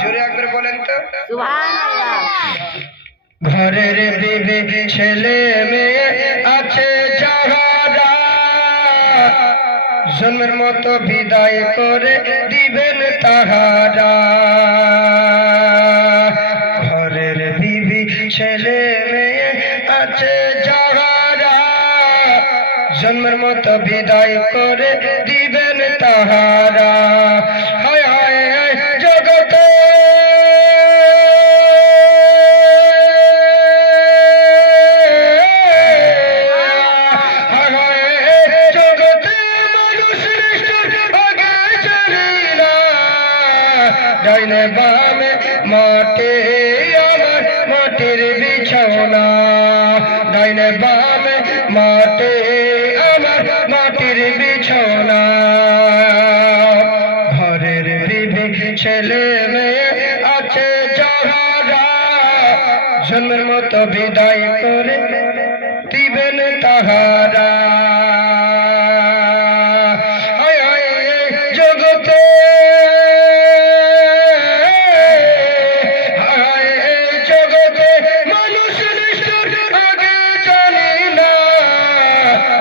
জোরে একবার বলেন তো। ঘরের বিবি ছেলে আছে জন্মের মতো বিদায় করে দিবেন তাহারা। ঘরের বিবি ছেলে মেয়ে আছে যাহারা জন্মের মতো বিদায় করে দিবেন তাহারা। ডাইনে বামে মাটি আমার মাটির বিছানা। ডাইনে বামে মাটি আমার মাটির বিছানা। ঘরের বিবি ছেলে মেয়ে আছে জন্মের মতো বিদায় করে দিবেন তাহারা।